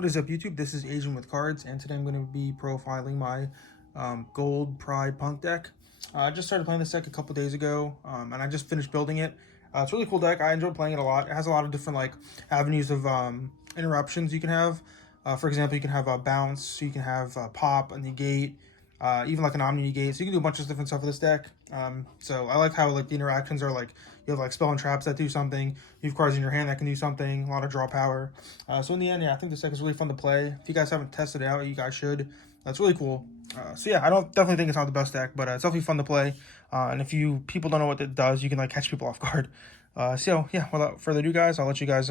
What is up, YouTube? This is Asian with Cards, and today I'm going to be profiling my Gold Pride Punk deck. I just started playing this deck a couple days ago, and I just finished building it. It's a really cool deck. I enjoyed playing it a lot. It has a lot of different avenues of interruptions you can have. For example, you can have a bounce, you can have pop, a negate, even like an omni negate. So you can do a bunch of different stuff with this deck. So I like how the interactions are you have spell and traps that do something. You have cards in your hand that can do something. A lot of draw power. So in the end, yeah, I think this deck is really fun to play. If you guys haven't tested it out, you guys should. That's really cool. So yeah, I don't definitely think it's not the best deck, but it's definitely fun to play. And if people don't know what it does, you can catch people off guard. So yeah, without further ado, guys, I'll let you guys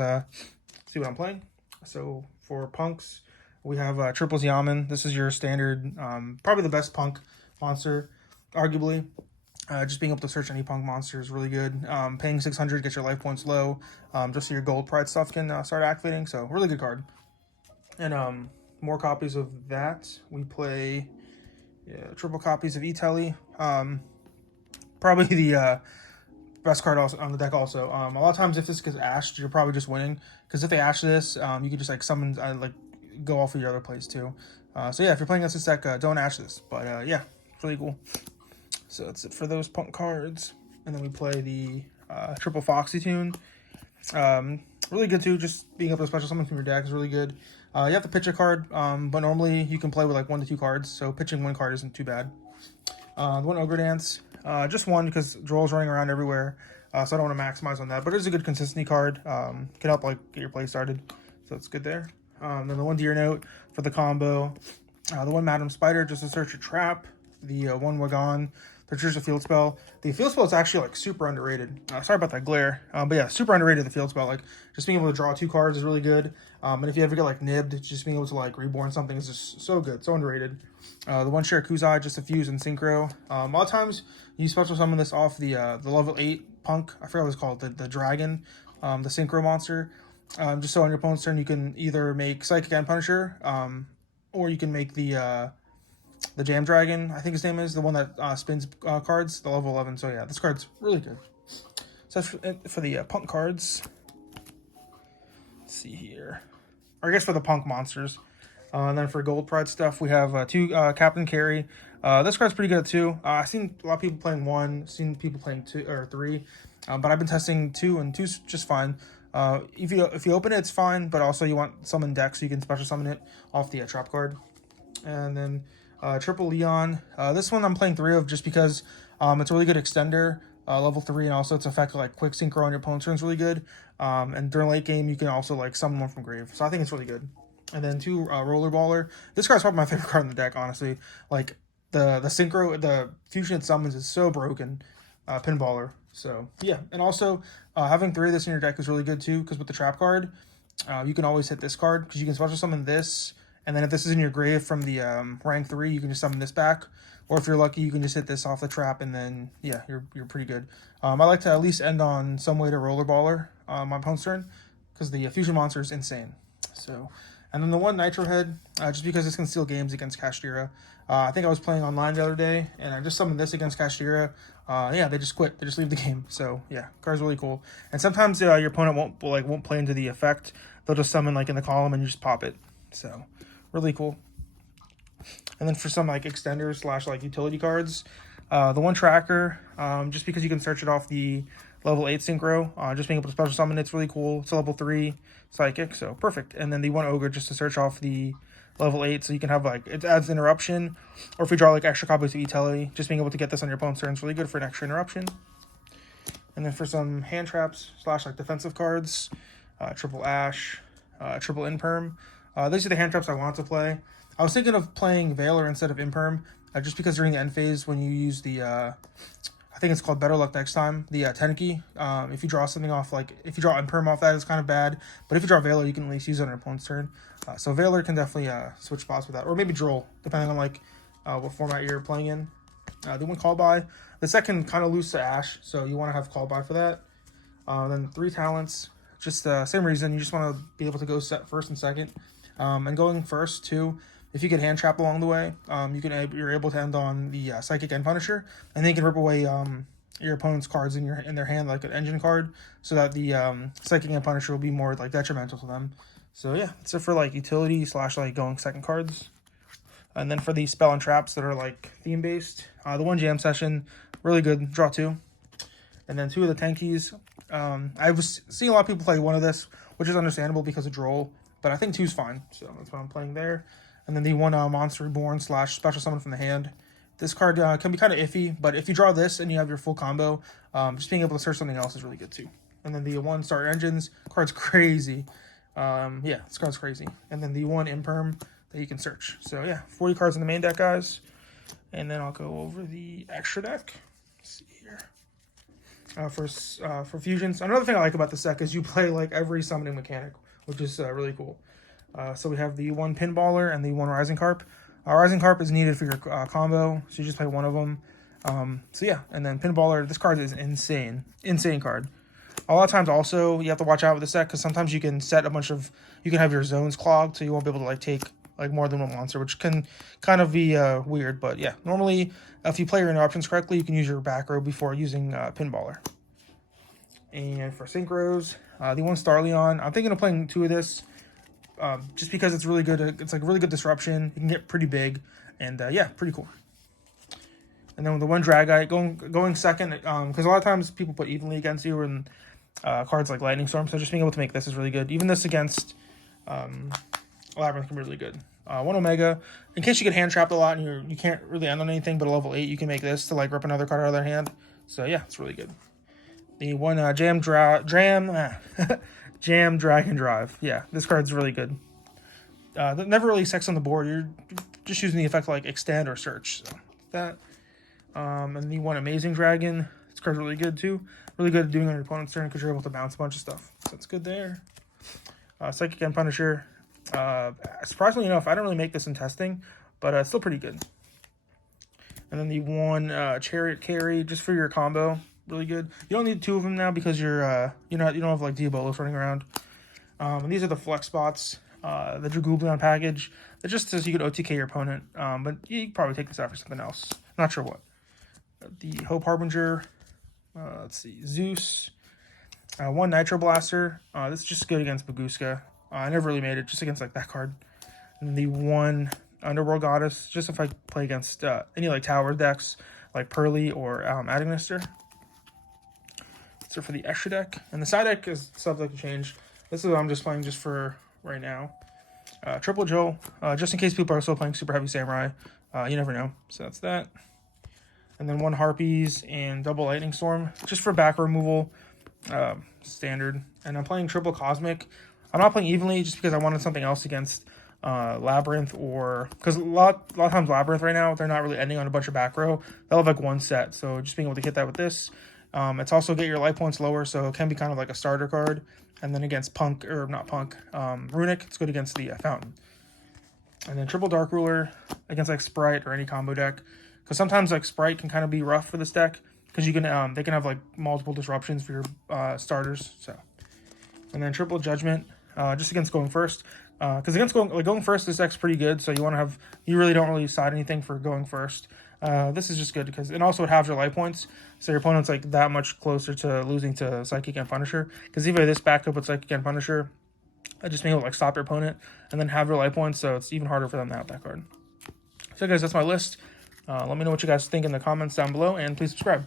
see what I'm playing. So for punks, we have Triples Yaman. This is your standard, probably the best punk monster, arguably. Just being able to search any punk monster is really good. Paying 600 gets your life points low, just so your gold pride stuff can start activating. So really good card. And more copies of that. We play triple copies of E-Telly. Probably the best card also on the deck. Also, a lot of times if this gets ashed, you're probably just winning, because if they ash this, you can just summon go off of your other plays too. So yeah, if you're playing against this deck, don't ash this. But yeah, it's really cool. So that's it for those punk cards. And then we play the triple Foxy tune. Really good too. Just being able to special summon from your deck is really good. You have to pitch a card, but normally you can play with 1 to 2 cards. So pitching 1 card isn't too bad. The one Ogre Dance, just one because Droll's running around everywhere. So I don't want to maximize on that. But it is a good consistency card. Can help get your play started. So it's good there. Then the one Deer Note for the combo. The one Madam Spider just to search a trap. The one Wagon. There's a field spell. The field spell is actually super underrated. Sorry about that glare. But yeah, super underrated, the field spell. Just being able to draw 2 cards is really good. And if you ever get nibbed, just being able to reborn something is just so good, so underrated. The one Shirakuzai, just to fuse and synchro. A lot of times you special summon this off the level 8 punk. I forgot what it's called, the dragon, the synchro monster. Just so on your opponent's turn you can either make Psychic and Punisher, or you can make the Jam Dragon, I think his name is, the one that spins cards, the level 11. So yeah, this card's really good. So that's for the punk cards. Let's see here. Or I guess for the punk monsters. And then for gold pride stuff, we have 2 Captain Carry. This card's pretty good too. I've seen a lot of people playing 1, seen people playing 2 or 3. But I've been testing 2, and 2's just fine. If you open it, it's fine, but also you want summon deck, so you can special summon it off the trap card. And then Triple Leon. This one I'm playing 3 of just because it's a really good extender, level 3, and also its effect quick synchro on your opponent's turn is really good. And during late game, you can also summon one from grave. So I think it's really good. And then 2 Roller Baller. This card's probably my favorite card in the deck, honestly. The synchro, the fusion it summons is so broken. Pinballer. So yeah, and also having 3 of this in your deck is really good too, because with the trap card, you can always hit this card because you can special summon this. And then if this is in your grave from the rank 3, you can just summon this back. Or if you're lucky, you can just hit this off the trap, and then, yeah, you're pretty good. I like to at least end on some way to Roller Baller my opponent's turn, because the fusion monster is insane. So, and then the one Nitro Head, just because this can steal games against Kashtira. I think I was playing online the other day, and I just summoned this against Kashtira. Yeah, they just quit. They just leave the game. So, yeah, card's really cool. And sometimes your opponent won't play into the effect. They'll just summon in the column, and you just pop it. So really cool. And then for some extenders / utility cards, the one Tracker, just because you can search it off the level 8 synchro, just being able to special summon it's really cool. It's a level 3 psychic, so perfect. And then the one Ogre just to search off the level 8, so you can have it adds interruption, or if you draw extra copies of E-Telly, just being able to get this on your opponent's turn is really good for an extra interruption. And then for some hand traps / defensive cards, triple Ash, triple Imperm. These are the hand traps I want to play. I was thinking of playing Veiler instead of Imperm, just because during the end phase when you use the, I think it's called Better Luck Next Time, the Tenki, if you draw something off, if you draw Imperm off that, it's kind of bad. But if you draw Veiler, you can at least use it on your opponent's turn. So Veiler can definitely switch spots with that. Or maybe Droll, depending on what format you're playing in. The one Call By. The second kind of lose to Ash, so you want to have Call By for that. Then 3 talents. Just same reason, you just want to be able to go set first and second. And going first too, if you get hand trap along the way, you're able to end on the Psychic and Punisher, and then you can rip away your opponent's cards in their hand like an engine card, so that the Psychic and Punisher will be more detrimental to them. So yeah, that's it for like utility / like going second cards. And then for the spell and traps that are like theme based, the one jam session, really good, draw 2. And then 2 of the tankies. I was seeing a lot of people play 1 of this, which is understandable because of Droll, but I think 2's fine, so that's what I'm playing there. And then the 1 Monster Reborn / special summon from the hand. This card can be kind of iffy, but if you draw this and you have your full combo, just being able to search something else is really good too. And then the 1 Star Engines card's crazy. Yeah, this card's crazy. And then the 1 Imperm that you can search. So yeah, 40 cards in the main deck, guys. And then I'll go over the extra deck. Let's see here. For fusions, another thing I like about this deck is you play like every summoning mechanic, which is really cool. So we have the 1 Pinballer and the 1 Rising Carp. Rising Carp is needed for your combo, so you just play 1 of them. So yeah, and then Pinballer, this card is insane card. A lot of times also you have to watch out with this deck because sometimes you can set you can have your zones clogged, so you won't be able to like take like more than 1 monster, which can kind of be weird. But yeah, normally if you play your interruptions correctly, you can use your back row before using Pinballer. And for synchros, the 1 Starleon, I'm thinking of playing 2 of this, just because it's really good. It's like really good disruption. You can get pretty big, and yeah, pretty cool. And then with the 1 Dragite going second, because a lot of times people put evenly against you in cards like Lightning Storm, so just being able to make this is really good. Even this against Labyrinth can be really good. 1 Omega, in case you get hand trapped a lot and you can't really end on anything, but a level 8 you can make this to like rip another card out of their hand. So yeah, it's really good. The 1 Jam Dragon Drive. Yeah, this card's really good. Never really sex on the board. You're just using the effect to like extend or search. So that. And the 1 Amazing Dragon. This card's really good too. Really good at doing on your opponent's turn because you're able to bounce a bunch of stuff. So it's good there. Psychic and Punisher. Surprisingly enough, I don't really make this in testing, but it's still pretty good. And then the 1 Chariot Carry, just for your combo, really good. You don't need 2 of them now because you don't have like Diabolos running around. And these are the flex spots. The Dragoblion package. It just says you could OTK your opponent, but you could probably take this out for something else. Not sure what. The Hope Harbinger. Let's see, Zeus. 1 Nitro Blaster. This is just good against Baguska. I never really made it, just against like that card. And the 1 Underworld Goddess, just if I play against any like tower decks, like Pearly or Agnister. So for the extra deck, and the side deck is stuff that can change. This is what I'm just playing just for right now. Triple Joel, just in case people are still playing Super Heavy Samurai. You never know. So that's that. And then 1 Harpies and double Lightning Storm, just for back removal, standard. And I'm playing triple Cosmic. I'm not playing evenly just because I wanted something else against Labyrinth, or because a lot of times Labyrinth right now, they're not really ending on a bunch of back row. They'll have like 1 set, so just being able to hit that with this. It's also get your life points lower, so it can be kind of like a starter card. And then against Runic, it's good against the Fountain. And then triple Dark Ruler against like Sprite or any combo deck, because sometimes like Sprite can kind of be rough for this deck because you can they can have like multiple disruptions for your starters. So, and then triple Judgment just against going first, because against going first, this deck's pretty good. So you really don't really side anything for going first. This is just good because, and also it halves your life points, so your opponent's like that much closer to losing to Psychic and Punisher. Because even this backed up with Psychic and Punisher, just being able to like stop your opponent and then have your life points, so it's even harder for them to have that card. So guys, that's my list. Let me know what you guys think in the comments down below, and please subscribe.